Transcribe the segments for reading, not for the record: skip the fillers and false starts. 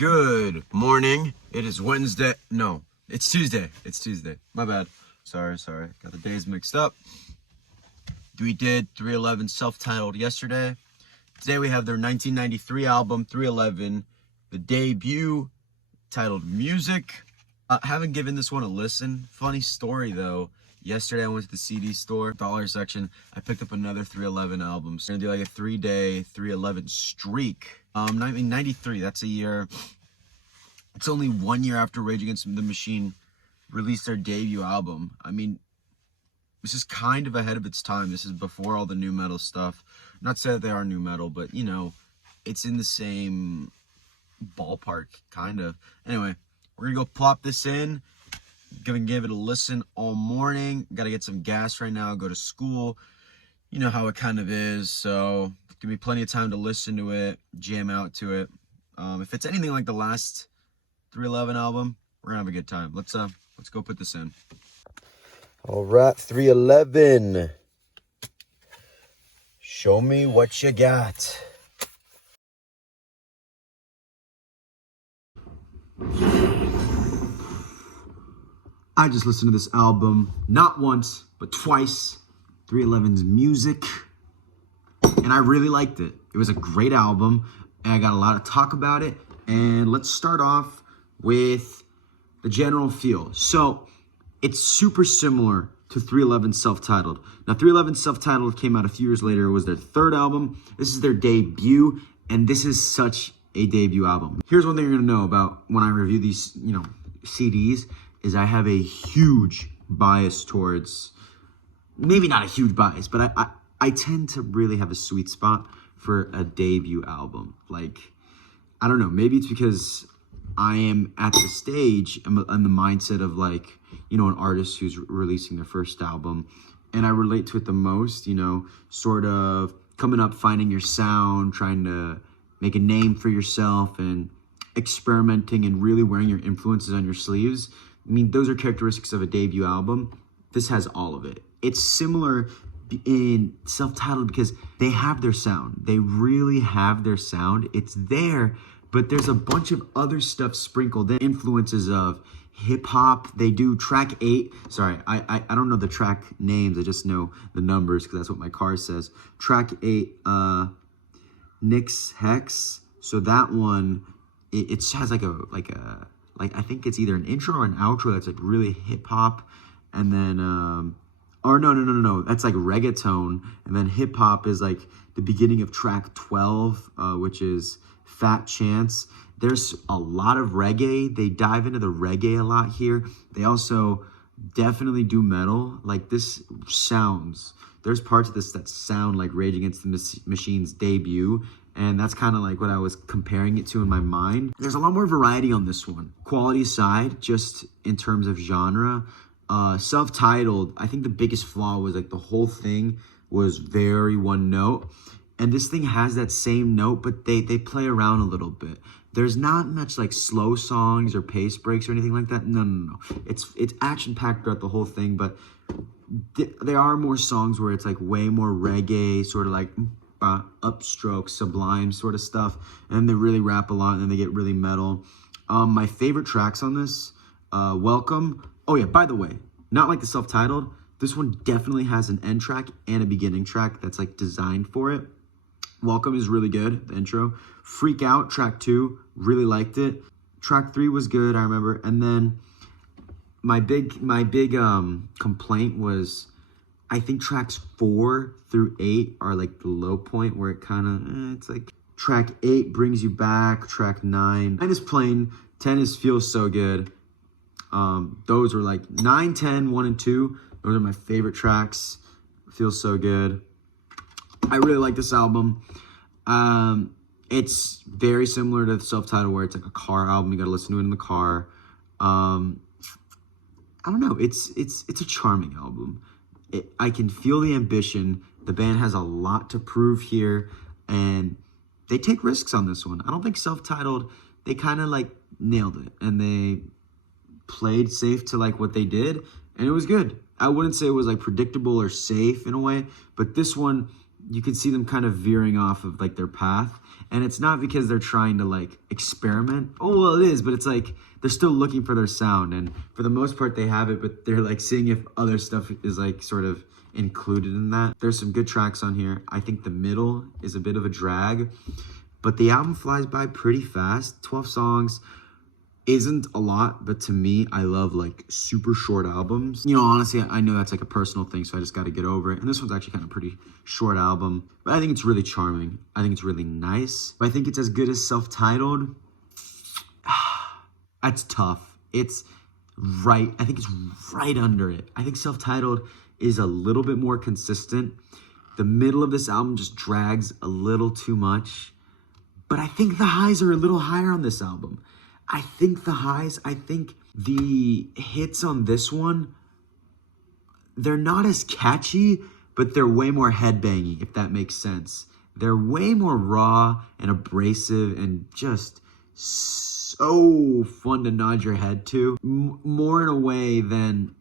Good morning. It is Wednesday. No, it's Tuesday. It's Tuesday. My bad. Sorry. Got the days mixed up. We did 311 self-titled yesterday. Today we have their 1993 album, 311, the debut titled Music. Haven't given this one a listen. Funny story though. Yesterday I went to the CD store, dollar section. I picked up another 311 album. So I'm gonna do like a 3-day 311 streak. 93, that's a year. It's only 1 year after Rage Against the Machine released their debut album. I mean, this is kind of ahead of its time. This is before all the new metal stuff. Not to say that they are new metal, but you know, it's in the same ballpark, kind of. Anyway, we're gonna go plop this in. Gonna give it a listen all morning. Gotta get some gas right now, go to school. You know how it kind of is, so give me plenty of time to listen to it, jam out to it. If it's anything like the last 311 album, we're gonna have a good time. Let's go put this in. All right, 311. Show me what you got. I just listened to this album not once, but twice. 311's Music. And I really liked it. It was a great album. And I got a lot to talk about it. And let's start off with the general feel. So it's super similar to 311 self-titled. Now 311 self-titled came out a few years later. It was their third album. This is their debut. And this is such a debut album. Here's one thing you're gonna know about when I review these, CDs, is I have a huge bias towards, maybe not a huge bias, but I tend to really have a sweet spot for a debut album. Like, I don't know, maybe it's because I am at the stage, I'm in the mindset of like, an artist who's releasing their first album, and I relate to it the most, sort of coming up, finding your sound, trying to make a name for yourself and experimenting and really wearing your influences on your sleeves. I mean, those are characteristics of a debut album. This has all of it. It's similar in self-titled because they have their sound. They really have their sound. It's there, but there's a bunch of other stuff sprinkled in. Influences of hip-hop. They do track 8. Sorry, I don't know the track names. I just know the numbers because that's what my car says. Track 8, Nyx Hex. So that one, it has like I think it's either an intro or an outro that's like really hip-hop. And then, or no. That's like reggaeton. And then hip hop is like the beginning of track 12, which is Fat Chance. There's a lot of reggae. They dive into the reggae a lot here. They also definitely do metal. Like this sounds, there's parts of this that sound like Rage Against the Machine's debut. And that's kind of like what I was comparing it to in my mind. There's a lot more variety on this one. Quality aside, just in terms of genre, self-titled, I think the biggest flaw was like the whole thing was very one note. And this thing has that same note, but they play around a little bit. There's not much like slow songs or pace breaks or anything like that. No. It's action-packed throughout the whole thing, but there are more songs where it's like way more reggae, sort of like upstroke, Sublime sort of stuff. And they really rap a lot, and then they get really metal. My favorite tracks on this, Welcome. Oh yeah, by the way, not like the self-titled, this one definitely has an end track and a beginning track that's like designed for it. Welcome is really good, the intro. Freak Out, track 2, really liked it. Track 3 was good, I remember. And then my big complaint was, I think tracks 4 through 8 are like the low point where it kind of, it's like track 8 brings you back, track 9 is plain, 10 is Feels So Good. Those are like 9, 10, 1, and 2. Those are my favorite tracks. Feels so good. I really like this album. It's very similar to the self-titled where it's like a car album. You gotta listen to it in the car. I don't know. It's a charming album. I can feel the ambition. The band has a lot to prove here, and they take risks on this one. I don't think self-titled, they kind of like nailed it, and they played safe to like what they did, and it was good. I wouldn't say it was like predictable or safe in a way, but this one, you can see them kind of veering off of like their path. And it's not because they're trying to like experiment. Oh, well, it is, but it's like they're still looking for their sound. And for the most part, they have it, but they're like seeing if other stuff is like sort of included in that. There's some good tracks on here. I think the middle is a bit of a drag, but the album flies by pretty fast. 12 songs isn't a lot, but to me, I love like super short albums. You know, honestly, I know that's like a personal thing, so I just got to get over it. And this one's actually kind of pretty short album, but I think it's really charming. I think it's really nice. I think it's as good as Self-Titled. That's tough. It's right. I think it's right under it. I think Self-Titled is a little bit more consistent. The middle of this album just drags a little too much, but I think the highs are a little higher on this album. I think the hits on this one, they're not as catchy, but they're way more headbanging, if that makes sense. They're way more raw and abrasive and just so fun to nod your head to. More in a way than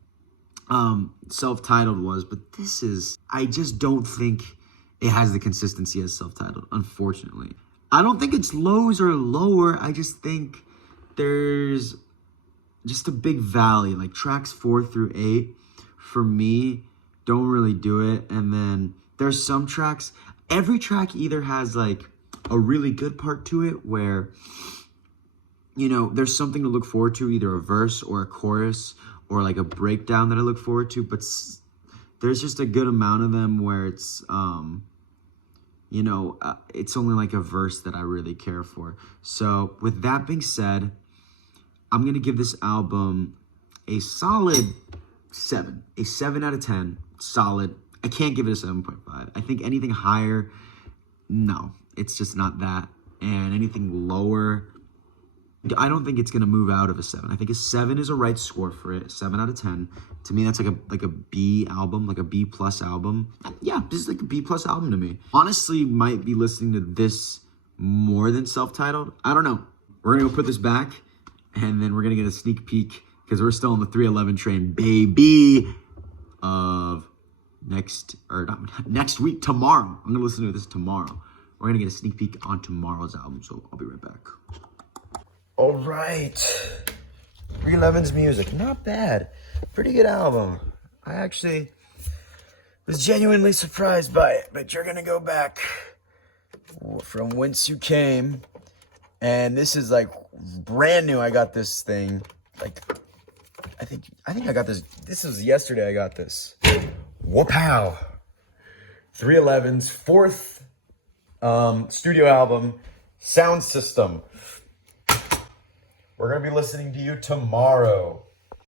Self-Titled was, but this is, I just don't think it has the consistency as Self-Titled, unfortunately. I don't think its lows are lower. I just think there's just a big valley. Like tracks 4 through 8 for me don't really do it. And then there's some tracks, every track either has like a really good part to it where, you know, there's something to look forward to, either a verse or a chorus or like a breakdown that I look forward to. But there's just a good amount of them where it's, you know, it's only like a verse that I really care for. So with that being said, I'm going to give this album a solid 7. A 7 out of 10. Solid. I can't give it a 7.5. I think anything higher, no. It's just not that. And anything lower, I don't think it's going to move out of a 7. I think a 7 is a right score for it. 7 out of 10. To me, that's like a B album, like a B plus album. Yeah, this is like a B plus album to me. Honestly, might be listening to this more than Self-Titled. I don't know. We're going to go put this back, and then we're going to get a sneak peek, because we're still on the 311 train, baby, of next week, tomorrow. I'm going to listen to this tomorrow. We're going to get a sneak peek on tomorrow's album, so I'll be right back. All right. 311's music. Not bad. Pretty good album. I actually was genuinely surprised by it, but you're going to go back from whence you came. And this is like brand new. I got this thing. Like, I think I got this. This was yesterday I got this. Whoop-pow. 311's fourth studio album, Sound System. We're going to be listening to you tomorrow.